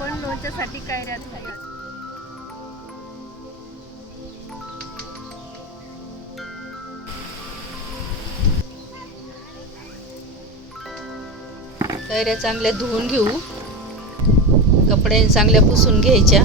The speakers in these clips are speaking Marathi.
आपण लोणच्यासाठी कैऱ्या घ्यायच्या. कैऱ्या चांगल्या धुवून घेऊ, कपड्याने चांगल्या पुसून घ्यायच्या.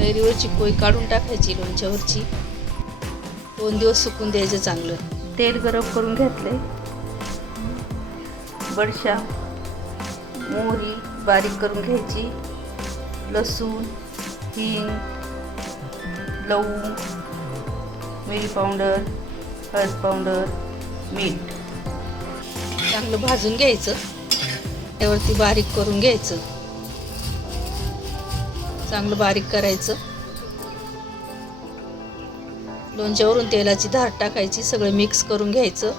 कैरीवरची कोय काढून टाकायची लोणच्यावरची. 2 दिवस सुकून द्यायचं चांगलं. तेल गरम करून घेतले. बडीशेप, मोहरी बारीक करून घ्यायची, लसूण, हिंग, लवंग, मिरी पावडर, हळद पावडर, मीठ चांगलं भाजून घ्यायचं. त्यावरती बारीक करून घ्यायचं, चांगलं बारीक करायचं. लोणच्यावरून तेलाची धार टाकायची, सगळं मिक्स करून घ्यायचं.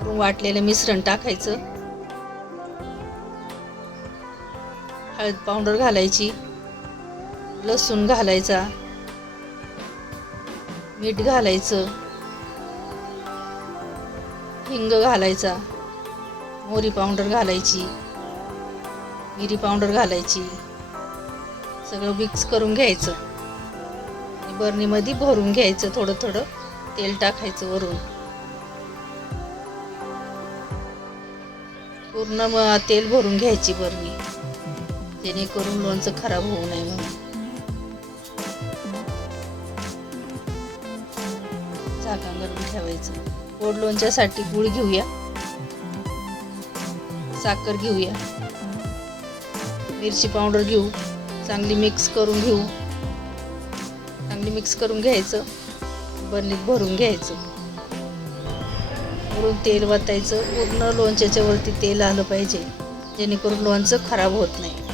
वरून वाटलेलं मिश्रण टाकायचं. हळद पावडर घालायची, लसूण घालायचा, मीठ घालायचं, हिंग घालायचा, मोहरी पावडर घालायची, मिरी पावडर घालायची. सगळं मिक्स करून घ्यायचं आणि बरणीमध्ये भरून घ्यायचं. थोडं थोडं तेल टाकायचं वरून. पूर्ण तेल भरून घ्यायची बरणी, जेणेकरून लोणचं खराब होऊ नये म्हणून. झाकण घालून ठेवायचं. गोड लोणच्यासाठी गूळ घेऊया, साखर घेऊया, मिरची पावडर घेऊ. चांगली मिक्स करून घेऊ. चांगली मिक्स करून घ्यायचं. बरणीत भरून घ्यायचं. वरून तेल वतायचं. पूर्ण लोणच्याच्या वरती तेल आलं पाहिजे, जेणेकरून लोणचं खराब होत नाही.